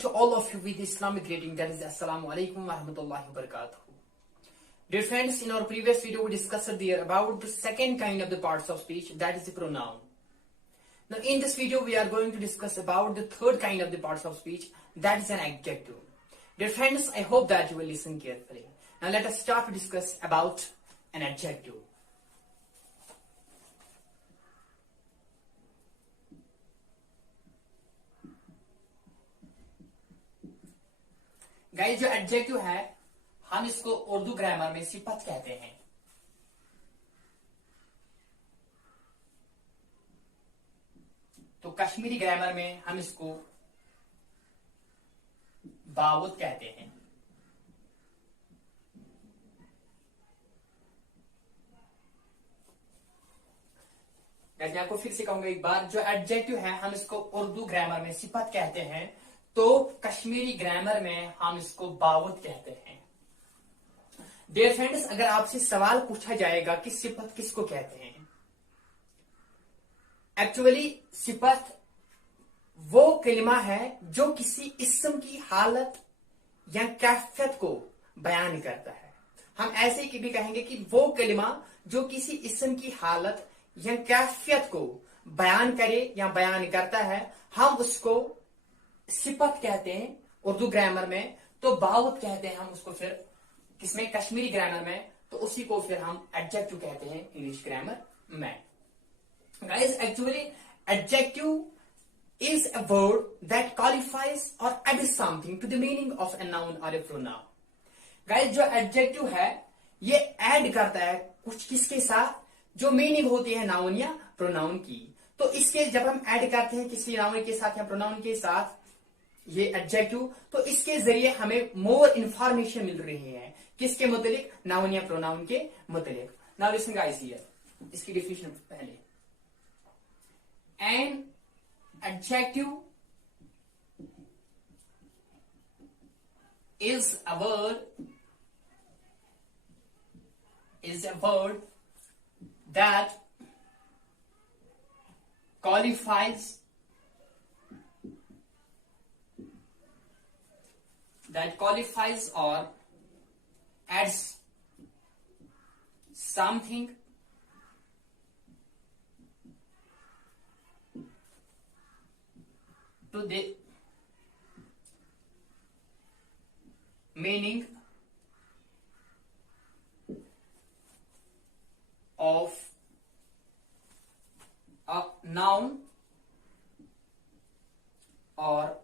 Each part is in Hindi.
to all of you with Islamic greeting, that is Assalamu alaikum wa rahmatullahi wa barakatuh. Dear friends, in our previous video we discussed there about the second kind of the parts of speech, that is the pronoun. Now in this video we are going to discuss about the third kind of the parts of speech, that is an adjective. Dear friends, I hope that you will listen carefully. Now let us start to discuss about an adjective. Guys, जो एडजेक्टिव है हम इसको उर्दू ग्रामर में सिफत कहते हैं। तो कश्मीरी ग्रामर में हम इसको बावत कहते हैं। गाइस, मैं आपको फिर से कहूंगा एक बार, जो एडजेक्टिव है हम इसको उर्दू ग्रामर में सिफत कहते हैं, तो कश्मीरी ग्रामर में हम इसको बावत कहते हैं। डियर फ्रेंड्स, अगर आपसे सवाल पूछा जाएगा कि सिफत किसको कहते हैं, एक्चुअली सिफत वो कलिमा है जो किसी इस्म की हालत या कैफियत को बयान करता है। हम ऐसे भी कहेंगे कि वो कलिमा जो किसी इस्म की हालत या कैफियत को बयान करे या बयान करता है, हम उसको सिफत कहते हैं उर्दू ग्रामर में। तो बावत कहते हैं हम उसको फिर किसमें, कश्मीरी ग्रामर में, तो उसी को फिर हम एडजेक्टिव कहते हैं इंग्लिश ग्रामर में। Guys, actually adjective is a word that qualifies or adds something to the meaning of a noun और ए प्रोनाउन। गाइस, जो एडजेक्टिव है ये ऐड करता है कुछ किसके साथ, जो मीनिंग होती है नाउन या प्रोनाउन की। तो इसके जब हम ऐड करते हैं किसी नाउन के साथ या प्रोनाउन के साथ ये एडजेक्टिव, तो इसके जरिए हमें मोर इंफॉर्मेशन मिल रही है किसके मुतालिक, नाउन या प्रोनाउन के मुतालिक। नाउ लिसन गाइस हियर, इसकी डेफिनेशन पहले, an adjective is a word that qualifies or adds something to the meaning of a noun or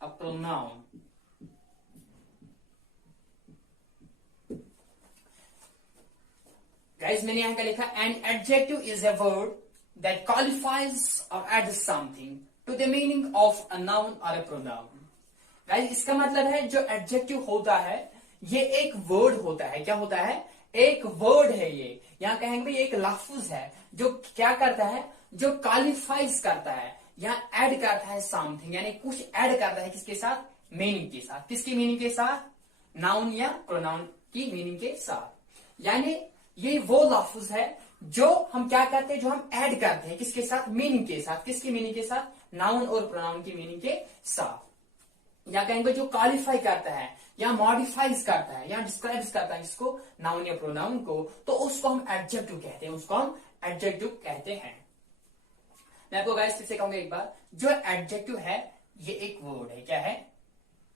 a pronoun। Guys, मैंने यहां का लिखा, an adjective is a word that qualifies or adds something to the meaning of a noun or a pronoun. Guys, इसका मतलब है जो एडजेक्टिव होता है ये एक वर्ड होता है। क्या होता है? एक वर्ड है। ये यहां कहेंगे भाई एक लफ्ज है जो क्या करता है, जो क्वालिफाइज करता है, यहां ऐड करता है समथिंग, यानी कुछ ऐड करता है किसके साथ, मीनिंग के साथ। किसकी मीनिंग के साथ? नाउन या प्रोनाउन की मीनिंग के साथ। यानी ये वो लफ्ज है जो हम क्या करते हैं, जो हम ऐड करते हैं किसके साथ, मीनिंग के साथ। किसकी मीनिंग के साथ? नाउन और प्रोनाउन की मीनिंग के साथ। या कहेंगे जो क्वालिफाई करता है या मॉडिफाइज करता है या डिस्क्राइब करता है इसको, नाउन या प्रोनाउन को, तो उसको हम एडजेक्टिव कहते हैं। उसको हम एडजेक्टिव कहते हैं। मैं आपको गाइस फिर से कहूंगा एक बार, जो एडजेक्टिव है ये एक वर्ड है। क्या है?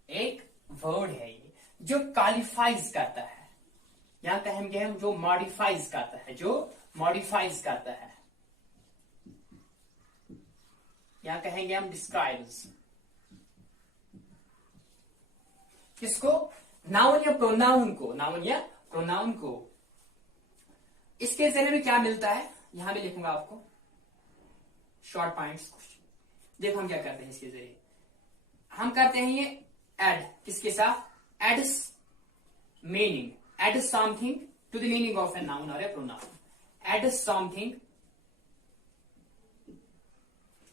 एक वर्ड है ये जो क्वालिफाइज करता है। यहां कहेंगे हम जो मॉडिफाइज करता है, जो मॉडिफाइज करता है। यहां कहेंगे हम डिस्क्राइब्स। किसको? नाउन या प्रोनाउन को। नाउन या प्रोनाउन को। इसके जरिए में क्या मिलता है, यहां भी लिखूंगा आपको शॉर्ट पॉइंट्स कुछ। देखो हम क्या करते हैं इसके जरिए, हम करते हैं ये ऐड किसके साथ, adds meaning, add something to the meaning of a noun और ए प्रोनाउन। एड समथिंग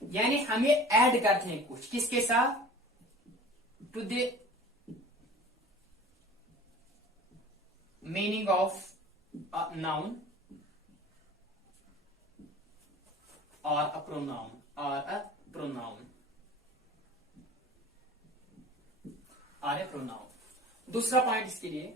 यानी हम ये ऐड करते हैं कुछ किसके साथ, to the meaning of a noun or a pronoun or a pronoun. दूसरा पॉइंट इसके लिए,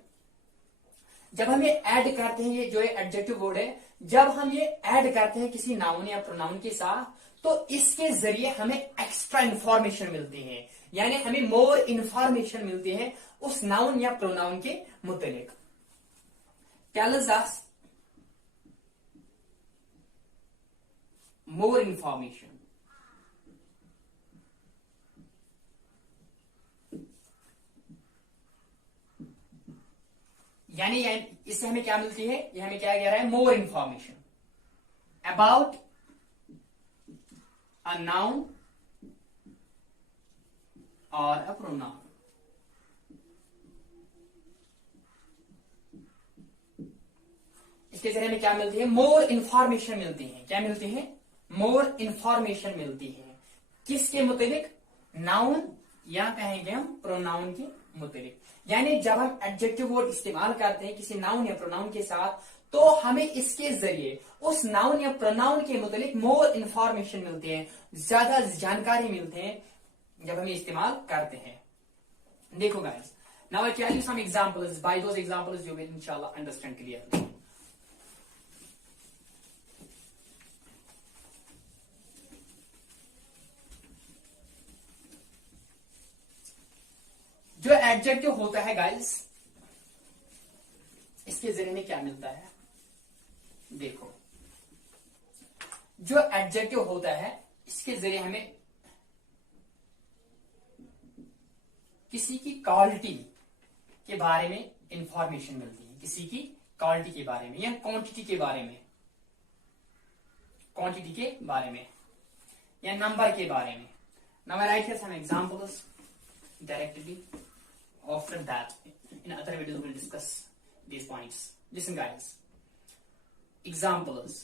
जब हम ये ऐड करते हैं, ये जो एडजेक्टिव वर्ड है, जब हम ये ऐड करते हैं किसी नाउन या प्रोनाउन के साथ, तो इसके जरिए हमें एक्स्ट्रा इंफॉर्मेशन मिलती है, यानी हमें मोर इंफॉर्मेशन मिलती है उस नाउन या प्रोनाउन के मुतालिक। Tells us more information. यानी इससे हमें क्या मिलती है, ये हमें क्या कह रहा है, more information about a noun or a pronoun. इसके जरिए हमें क्या मिलती है, मोर इंफॉर्मेशन मिलती है। क्या मिलती है, मोर इंफॉर्मेशन मिलती है। किसके मुतालिक, नाउन या कहेंगे हम प्रोनाउन के मुतालिक। यानी जब हम एडजेक्टिव वर्ड इस्तेमाल करते हैं किसी नाउन या प्रोनाउन के साथ, तो हमें इसके जरिए उस नाउन या प्रोनाउन के मुतालिक मोर इंफॉर्मेशन मिलती है, ज्यादा जानकारी मिलते हैं जब हम इस्तेमाल करते हैं। देखो guys, now I tell you some examples, by those examples you will इंशाल्लाह अंडरस्टैंड क्लियरली। जो एडजेक्टिव होता है गाइस, इसके जरिए में क्या मिलता है, देखो जो एडजेक्टिव होता है इसके जरिए हमें किसी की क्वालिटी के बारे में इंफॉर्मेशन मिलती है, किसी की क्वालिटी के बारे में या क्वांटिटी के बारे में, क्वांटिटी के बारे में या नंबर के बारे में। Now I write here some examples directly. After that, in other videos, we'll discuss these points. Listen, guys. Examples.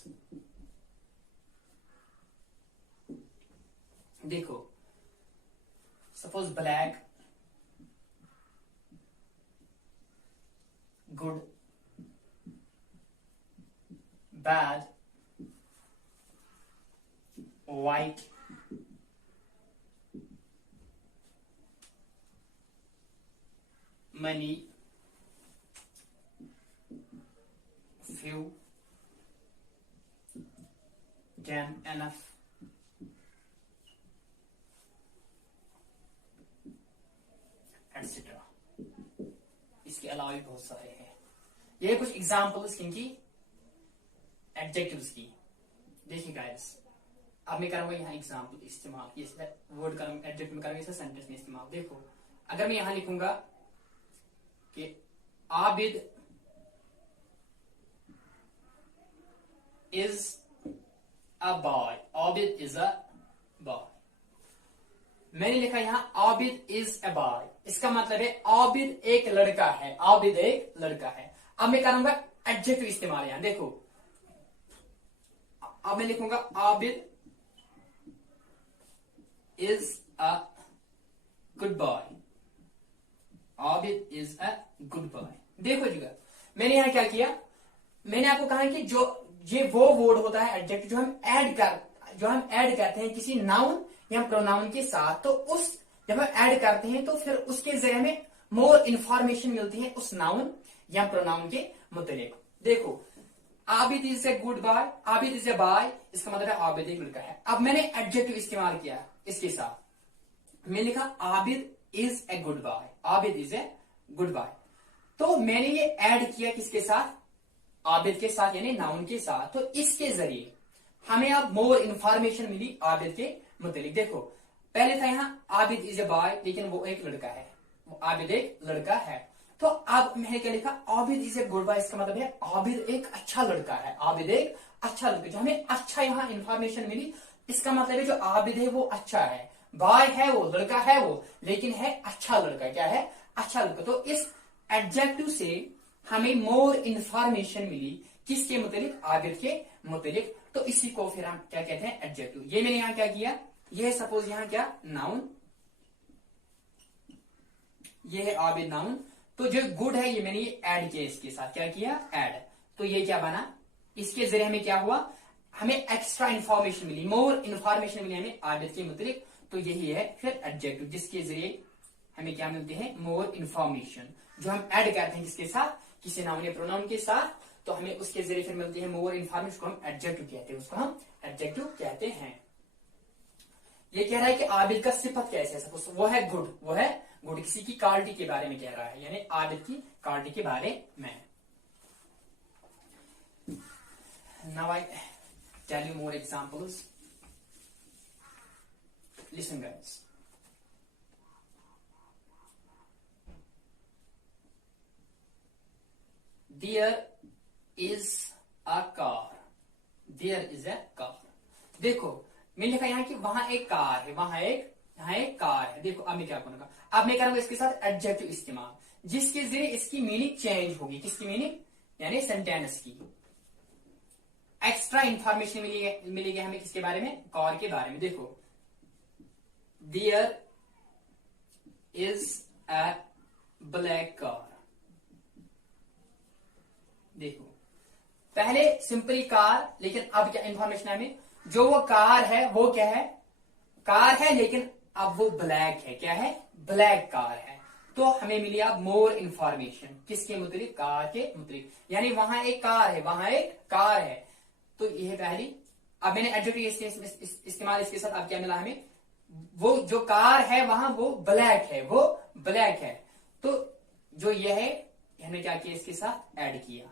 देखो, suppose black, good, bad, white, money, few, damn, enough, etc. इसके अलावा भी बहुत सारे हैं। ये कुछ एग्जांपल्स किनकी, एडजेक्टिव्स की। देखिए गाइस, अब मैं करूंगा यहाँ एग्जांपल इस्तेमाल, ये वर्ड करूंगा एडजेक्टिव में करूंगा, इसे सेंटेंस में इस्तेमाल। देखो, अगर मैं यहां लिखूंगा कि Abid is a boy, Abid is a boy. मैंने लिखा यहां आबिद इज अ बॉय, इसका मतलब है आबिद एक लड़का है, आबिद एक लड़का है। अब मैं करूंगा एडजेक्टिव इस्तेमाल यहां, देखो अब मैं लिखूंगा Abid is a good boy, Abid is a good boy. देखो जी, मैंने यहां क्या किया, मैंने आपको कहा कि जो ये वो वर्ड होता है एडजेक्टिव जो हम ऐड करते हैं किसी नाउन या प्रोनाउन के साथ, तो उस जब हम ऐड करते हैं तो फिर उसके जरिए हमें मोर इंफॉर्मेशन मिलती है उस नाउन या प्रोनाउन के मुतालिक। देखो, Abid is a good boy, Abid is a boy, इसका मतलब है आबिद एक लड़का है। अब मैंने एडजेक्टिव इस्तेमाल किया इसके साथ, मैंने लिखा Abid is a good boy, Abid is a good boy. तो मैंने ये ऐड किया किसके साथ, आबिद के साथ, यानी नाउन के साथ। तो इसके जरिए हमें अब मोर इंफॉर्मेशन मिली आबिद के मुतालिक। देखो, पहले था यहां आबिद इज ए बॉय, लेकिन वो एक लड़का है, वो आबिद एक लड़का है। तो अब मैंने क्या लिखा, Abid is a good boy, इसका मतलब है आबिद एक अच्छा लड़का है, आबिद एक अच्छा लड़का। जो हमें अच्छा यहां इंफॉर्मेशन मिली, इसका मतलब है जो आबिद है वो अच्छा है, बॉय है वो, लड़का है वो, लेकिन है अच्छा लड़का। क्या है, अच्छा लड़का। तो इस एडजेक्टिव से हमें मोर इंफॉर्मेशन मिली, किसके मुतालिक, आबिद के मुतालिक। तो इसी को फिर हम क्या कहते हैं, एडजेक्टिव। ये मैंने यहां क्या किया, ये सपोज यहां क्या नाउन, ये है आबिद नाउन। तो जो गुड है ये मैंने ये ऐड किया, इसके साथ क्या किया, ऐड। तो ये क्या बना, इसके जरिए हमें क्या हुआ, हमें एक्स्ट्रा इंफॉर्मेशन मिली, मोर इंफॉर्मेशन मिली हमें आबिद के मुतालिक। तो यही है फिर एडजेक्टिव, जिसके जरिए हमें क्या मिलती है, मोर इंफॉर्मेशन। जो हम ऐड करते हैं किसके साथ, किसी नाउन या प्रोनाउन के साथ, तो हमें उसके जरिए फिर मिलती है मोर इंफॉर्मेशन, उसको हम एडजेक्टिव कहते हैं, उसको हम एडजेक्टिव कहते हैं। ये कह रहा है कि आबिद का सिफत कैसे है, सपोज वो है गुड, वो है गुड, किसी की क्वालिटी के बारे में कह रहा है, यानी आबिद की क्वालिटी के बारे में। Now I tell you more examples, listen guys. There is a car. There is a car. देखो मैंने लिखा यहाँ कि वहां एक कार है, यहाँ एक कार है। देखो अब मैं क्या करूंगा, अब मैं करूंगा इसके साथ एडजेक्टिव इस्तेमाल, जिसके जरिए इसकी मीनिंग चेंज होगी। किसकी मीनिंग, यानी सेंटेंस की। एक्स्ट्रा इंफॉर्मेशन मिलेगी हमें किसके बारे में, कार के बारे में। देखो there is a black car. देखो पहले सिंपली कार, लेकिन अब क्या इंफॉर्मेशन है हमें, जो वो कार है वो क्या है, कार है, लेकिन अब वो ब्लैक है। क्या है, ब्लैक कार है। तो हमें मिली अब मोर इंफॉर्मेशन किसके मुताबिक, कार के मुताबिक। यानी वहां एक कार है, वहां एक कार है, तो यह पहली। अब मैंने एडजेक्टिव इस्तेमाल इसके साथ, अब क्या मिला हमें, वो जो कार है वहां वो ब्लैक है, वो ब्लैक है। तो जो यह है हमने क्या किया, इसके साथ ऐड किया,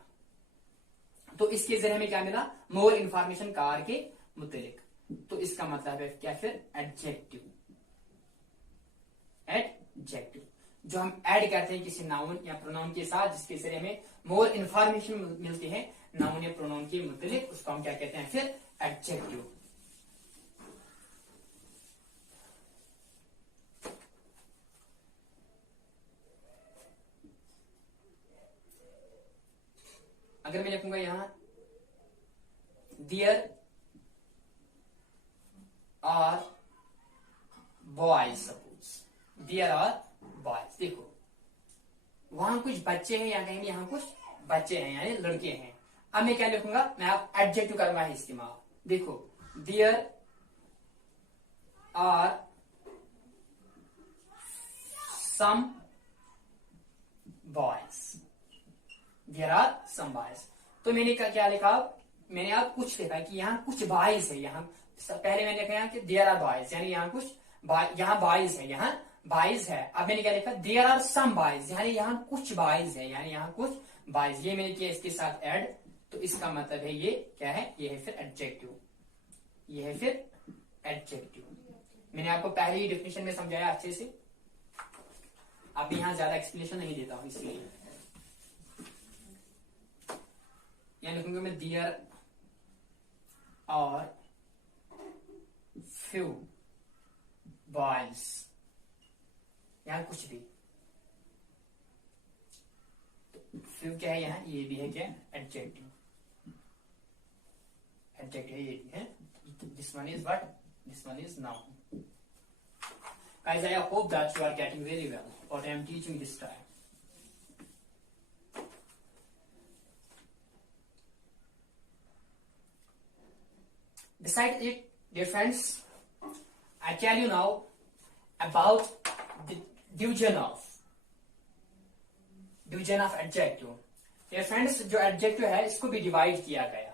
तो इसके जरिए हमें क्या मिला, मोर इंफॉर्मेशन कार के मुतालिक। तो इसका मतलब है क्या, फिर एडजेक्टिव। एडजेक्टिव जो हम ऐड करते हैं किसी नाउन या प्रोनाउन के साथ, जिसके जरिए हमें मोर इंफॉर्मेशन मिलती है नाउन या प्रोनाउन के मुतालिक, उसको हम क्या कहते हैं, फिर एडजेक्टिव। अगर मैं लिखूंगा यहां there are boys, suppose there are boys. देखो वहां कुछ बच्चे हैं, या कहेंगे यहां कुछ बच्चे हैं, यानी लड़के हैं। अब मैं क्या लिखूंगा, मैं आप एडजेक्टिव करूंगा इस्तेमाल। देखो there are some boys, there are some boys. तो मैंने क्या लिखा, मैंने अब कुछ लिखा कि यहाँ कुछ बॉयज है। यहाँ पहले मैंने लिखा कि देयर आर बॉयज, यानी यहाँ कुछ यहाँ बॉयज है, यहाँ बॉयज है। अब मैंने क्या लिखा, देयर आर सम बॉयज, यानी यहाँ कुछ बॉयज है, यानी यहाँ कुछ बॉयज। ये मैंने किया इसके साथ ऐड, तो इसका मतलब है ये क्या है, ये है फिर एडजेक्टिव, ये है फिर एडजेक्टिव। मैंने आपको पहले ही डेफिनेशन में समझाया अच्छे से, अब यहाँ ज्यादा एक्सप्लेनेशन नहीं देता हूं, इसलिए यहाँ लिखूंगा मैं देयर आर फ्यू बॉयज, यहां कुछ भी। फ्यू क्या है यहाँ, ये भी है क्या, एडजेक्टिव। एडजेक्टिव ये भी है। This one is what, this one is noun. Guys, I hope that you are getting very well what I am teaching this time. Besides it, dear friends, I tell you now about the division of adjective. Dear friends, जो adjective है इसको भी डिवाइड किया गया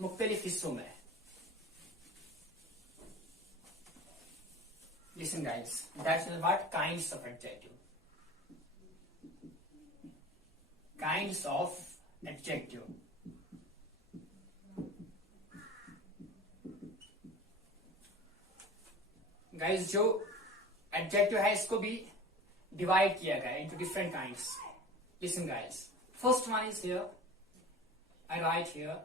मुख्तलिफ हिस्सों में। Listen guys, that's what kinds of adjective. Kinds of adjective. Guys, जो adjective है इसको भी डिवाइड किया गया into different kinds. Listen guys, first one is here. I write here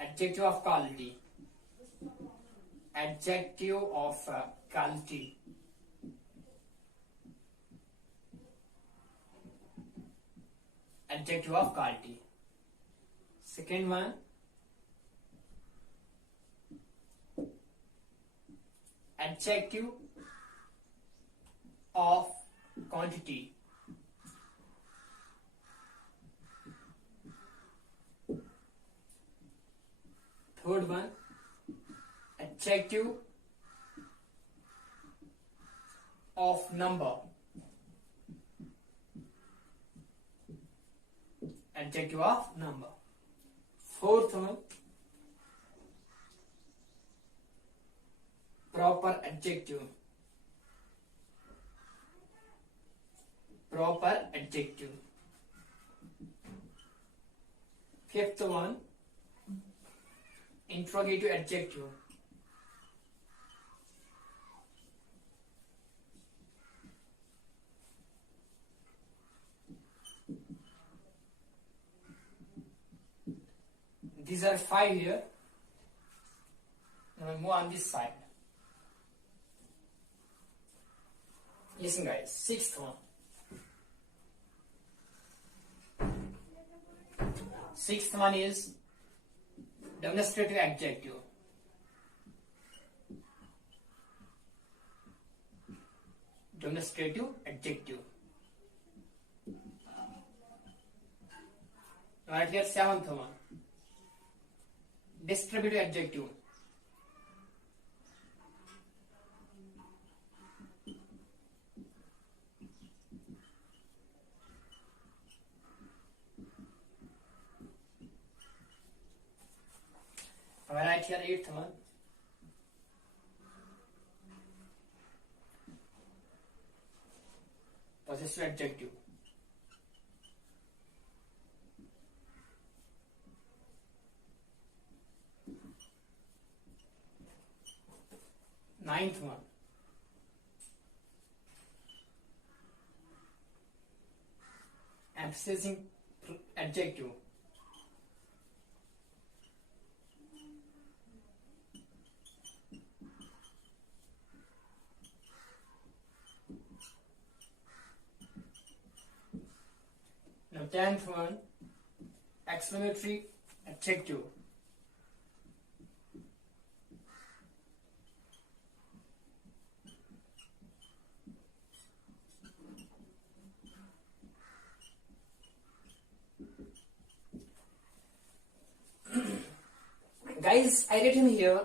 adjective of quality. Adjective of quality. Adjective of quality. Second one, adjective of quantity. Third one, adjective of number. Adjective of number. Fourth one, proper adjective. Proper adjective. Fifth one, interrogative adjective. These are 5 here. Now we move on this side. Listen guys, sixth one. Sixth one is demonstrative adjective. Demonstrative adjective. Right here, seventh one. Distributive adjective. Right here, eighth one. Possessive adjective. Ninth one. Emphasizing adjective. Now 10th one, exclamatory adjective. Guys, I written here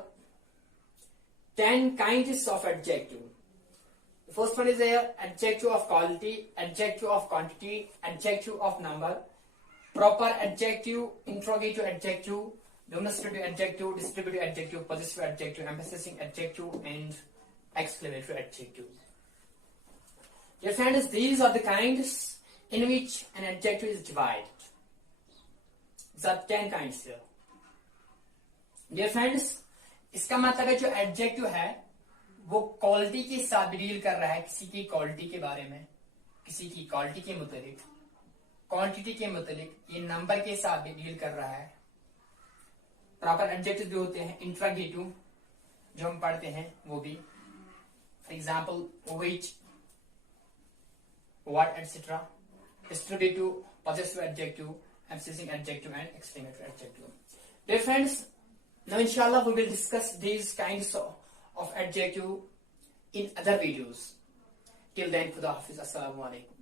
10 kinds of adjective. The first one is there adjective of quality, adjective of quantity, adjective of number, proper adjective, interrogative adjective, demonstrative adjective, distributive adjective, possessive adjective, emphasizing adjective, and exclamatory adjective. Dear friends, these are the kinds in which an adjective is divided. These are 10 kinds here. Dear friends, इसका मतलब है जो एडजेक्टिव है वो क्वालिटी के साथ डील कर रहा है, किसी की क्वालिटी के बारे में, किसी की क्वालिटी के मुतालिक, क्वांटिटी के मुतालिक, ये नंबर के साथ भी डील कर रहा है. प्रॉपर एडजेक्टिव जो होते हैं इंट्रोगेटिव जो हम पढ़ते हैं वो भी, for example which, what etcetera. Distributive, positive adjective, emphasizing adjective and exclamatory adjective. Dear friends, now inshallah we will discuss these kinds of adjective in other videos. Till then, Khuda Hafiz. Assalamu alaikum.